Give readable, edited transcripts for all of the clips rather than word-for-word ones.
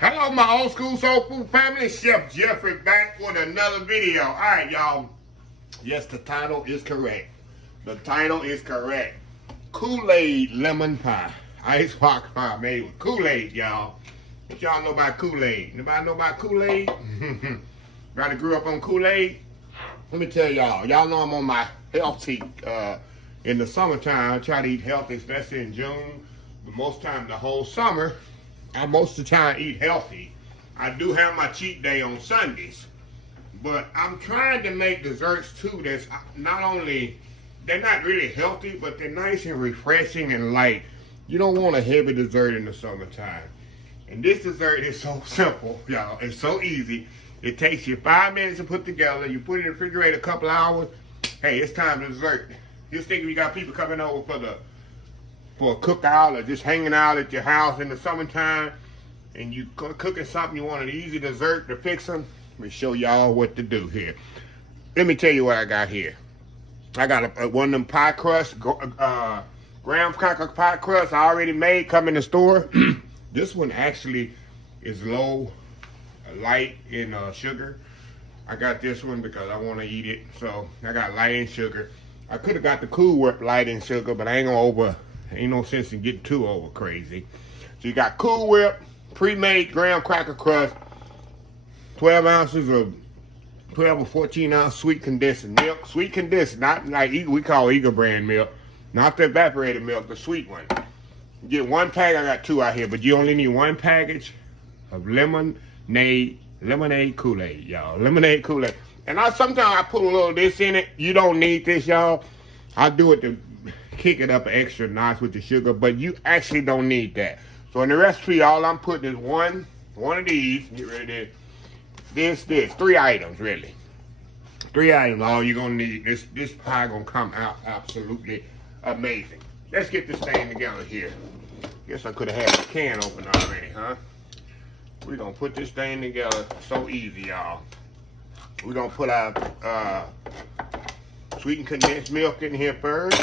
Hello, my old school soul food family. Chef Jeffrey back with another video. All right, y'all. Yes, the title is correct. The title is correct. Kool-Aid lemon pie. Ice box pie made with Kool-Aid, y'all. What y'all know about Kool-Aid? Anybody know about Kool-Aid? Everybody grew up on Kool-Aid? Let me tell y'all. Y'all know I'm on my healthy. In the summertime, I try to eat healthy, especially in June. But most time, the whole summer, I most of the time eat healthy. I do have my cheat day on Sundays, but I'm trying to make desserts too that's not only, they're not really healthy, but they're nice and refreshing and light. You don't want a heavy dessert in the summertime. And this dessert is so simple, y'all. It's so easy. It takes you 5 minutes to put together. You put it in the refrigerator a couple hours. Hey, it's time to dessert. Just think if you got people coming over for a cookout or just hanging out at your house in the summertime and you cooking something, you want an easy dessert to fix them, let me show y'all what to do here. Let me tell you what I got here. I got one of them pie crust, graham cracker pie crust I already made, come in the store. This one actually is light in sugar. I got this one because I want to eat it, so I got light in sugar. I could have got the Cool Whip light in sugar, but I ain't no sense in getting too over crazy. So you got Cool Whip, pre-made graham cracker crust, 12 ounces of 12 or 14 ounce sweet condensed milk. Sweet condensed, not like we call Eagle brand milk, not the evaporated milk, the sweet one. You get one pack. I got two out here, but you only need one package of lemonade Kool-Aid, y'all. Lemonade Kool-Aid. And sometimes I put a little of this in it. You don't need this, y'all. I do it to kick it up an extra notch with the sugar, but you actually don't need that. So in the recipe, all I'm putting is one of these. Get rid of this. 3 items, really. 3 items, all you're gonna need. This pie gonna come out absolutely amazing. Let's get this thing together here. Guess I could have had the can open already, huh? We're gonna put this thing together so easy, y'all. We're gonna put our sweetened condensed milk in here first.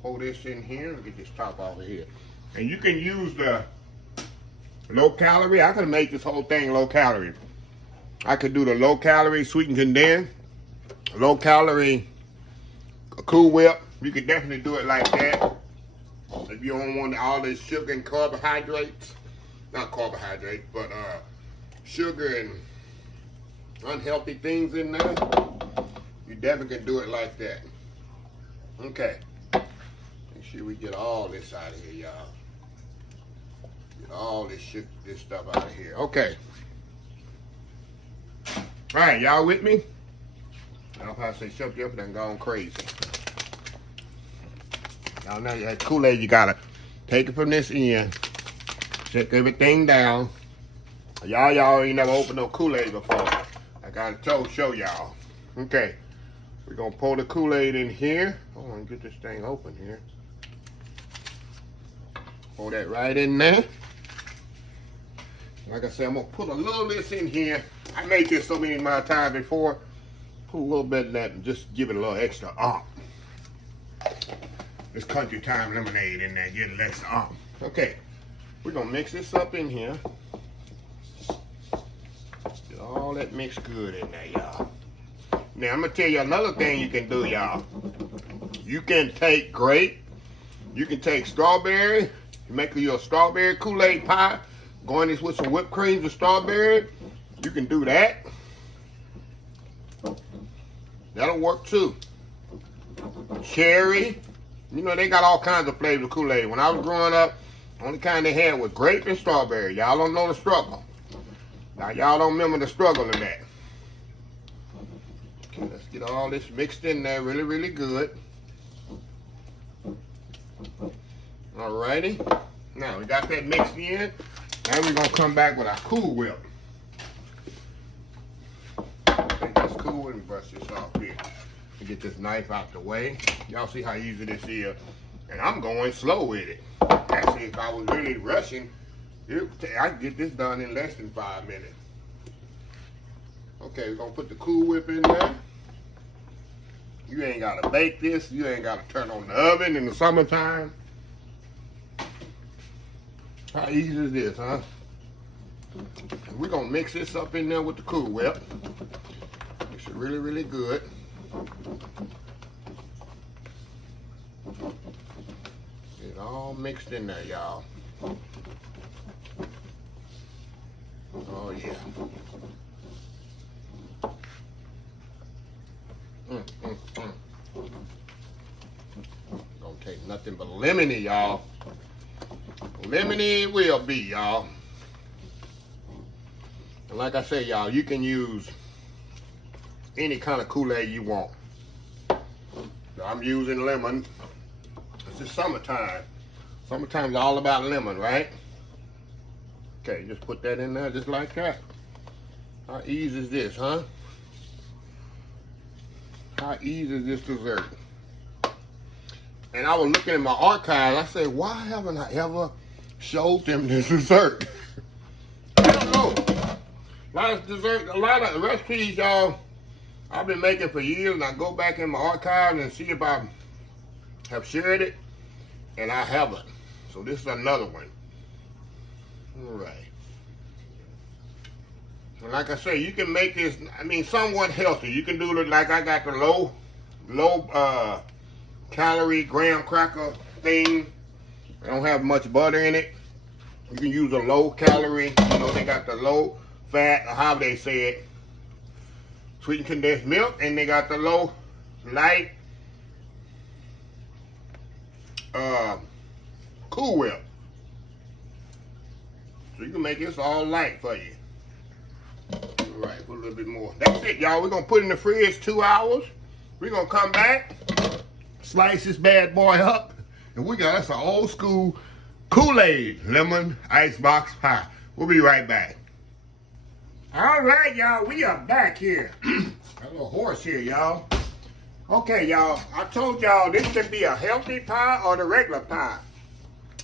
Pour this in here and get this top off of here. And you can use the low calorie. I could have made this whole thing low calorie. I could do the low calorie sweetened condensed, low calorie Cool Whip. You could definitely do it like that. If you don't want all this sugar and carbohydrates, not carbohydrates, but sugar and unhealthy things in there, you definitely can do it like that. Okay. Make sure we get all this out of here, y'all. Get all this stuff out of here. Okay. All right, y'all with me? I'll probably say Chef Jeff done gone crazy. Y'all know that Kool-Aid, you gotta take it from this end, check everything down. Y'all ain't never opened no Kool-Aid before. I gotta show y'all. Okay. We're gonna pour the Kool-Aid in here. Hold on, get this thing open here. Pour that right in there. Like I said, I'm gonna put a little of this in here. I made this so many times before. Put a little bit of that and just give it a little extra oomph. This country time lemonade in there, get a little extra oomph. Okay, we're gonna mix this up in here. Get all that mixed good in there, y'all. Now, I'm going to tell you another thing you can do, y'all. You can take grape. You can take strawberry. You make you a strawberry Kool-Aid pie. Go in this with some whipped cream and strawberry. You can do that. That'll work, too. Cherry. You know, they got all kinds of flavors of Kool-Aid. When I was growing up, the only kind they had was grape and strawberry. Y'all don't know the struggle. Now, y'all don't remember the struggle in that. Okay, let's get all this mixed in there really, really good. Alrighty. Now, we got that mixed in. Now we're going to come back with our Cool Whip. Take this Cool Whip and brush this off here. And get this knife out the way. Y'all see how easy this is. And I'm going slow with it. Actually, if I was really rushing, I'd get this done in less than 5 minutes. Okay, we're going to put the Cool Whip in there. You ain't got to bake this. You ain't got to turn on the oven in the summertime. How easy is this, huh? We're gonna mix this up in there with the Cool Whip. Mix it really, really good. Get it all mixed in there, y'all. Oh yeah. Gonna take nothing but lemony, y'all. Lemony it will be, y'all. And like I say, y'all, you can use any kind of Kool-Aid you want. So I'm using lemon. It's the summertime. Summertime's all about lemon, right? Okay, just put that in there just like that. How easy is this, huh? How easy is this dessert? And I was looking at my archive, I said, why haven't I ever showed them this dessert? I don't know. A lot of recipes, y'all, I've been making for years, and I go back in my archive and see if I have shared it, and I haven't. So this is another one. All right. And like I say, you can make this, I mean, somewhat healthy. You can do it like I got the low calorie graham cracker thing. I don't have much butter in it. You can use a low calorie, you know, they got the low fat, or how they say it, sweetened condensed milk, and they got the low light Cool Whip. So you can make this all light for you. All right, put a little bit more. That's it, y'all. We're gonna put it in the fridge 2 hours. We're gonna come back, slice this bad boy up, and we got us an old school Kool-Aid lemon icebox pie. We'll be right back. All right, y'all, we are back here. Got a little horse here, y'all. Okay, y'all, I told y'all this could be a healthy pie or the regular pie.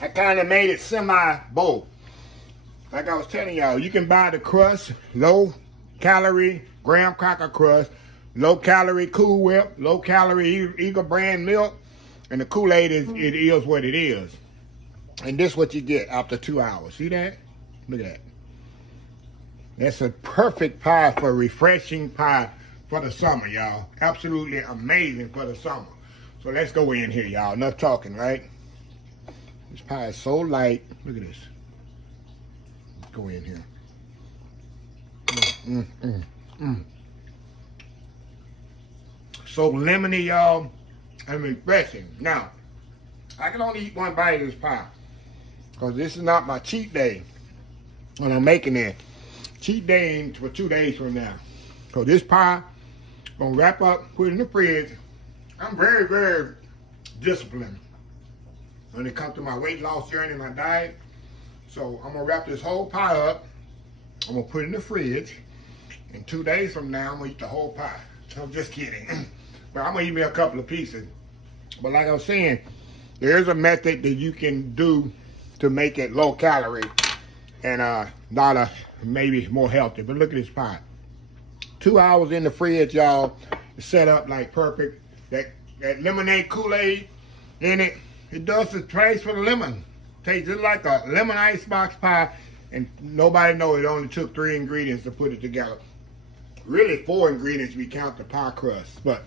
I kind of made it semi-both. Like I was telling y'all, you can buy the crust, low-calorie graham cracker crust, low-calorie Cool Whip, low-calorie Eagle brand milk, and the Kool-Aid it is what it is. And this is what you get after 2 hours. See that? Look at that. That's a perfect pie for a refreshing pie for the summer, y'all. Absolutely amazing for the summer. So let's go in here, y'all. Enough talking, right? This pie is so light. Look at this. Let's go in here. So lemony, y'all, and refreshing. Now, I can only eat one bite of this pie because this is not my cheat day when I'm making it. Cheat day ain't for 2 days from now. So this pie, gonna wrap up, put it in the fridge. I'm very, very disciplined when it comes to my weight loss journey, my diet. So I'm gonna wrap this whole pie up. I'm gonna put it in the fridge. And 2 days from now, I'm gonna eat the whole pie. I'm just kidding. But I'm gonna eat me a couple of pieces. But like I was saying, there's a method that you can do to make it low calorie and not maybe more healthy. But look at this pie. 2 hours in the fridge, y'all. It's set up like perfect. That lemonade Kool-Aid in it, it does the place for the lemon. Tastes just like a lemon icebox pie, and nobody knows it only took 3 ingredients to put it together. Really 4 ingredients if you count the pie crust. But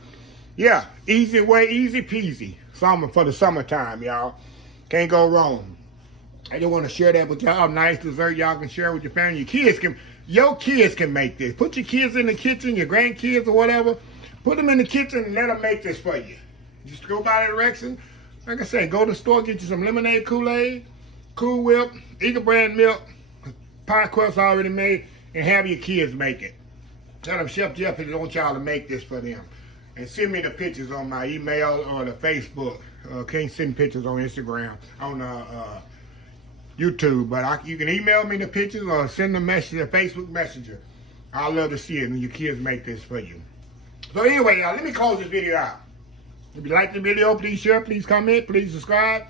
yeah, easy way, easy peasy. Summer for the summertime, y'all. Can't go wrong. I just want to share that with y'all. Nice dessert y'all can share with your family. Your kids can make this. Put your kids in the kitchen, your grandkids or whatever. Put them in the kitchen and let them make this for you. Just go by the direction. Like I said, go to the store, get you some lemonade Kool-Aid, Cool Whip, Eagle brand milk, pie crust already made, and have your kids make it. Tell them Chef Jeff wants y'all to make this for them. And send me the pictures on my email or the Facebook. Can't send pictures on Instagram, on YouTube, but you can email me the pictures or send a message, a Facebook Messenger. I'd love to see it when your kids make this for you. So anyway, y'all, let me close this video out. If you like the video, please share, please comment, please subscribe.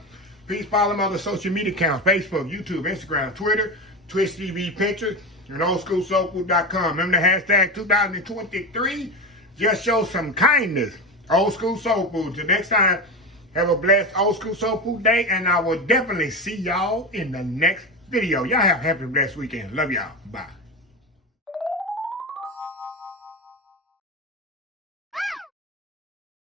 Please follow my other social media accounts, Facebook, YouTube, Instagram, Twitter, Twitch TV, Pinterest, and oldschoolsoulfood.com. Remember the hashtag 2023. Just show some kindness. Old School Soul Food. Till next time, have a blessed Old School Soul Food day, and I will definitely see y'all in the next video. Y'all have a happy, blessed weekend. Love y'all. Bye.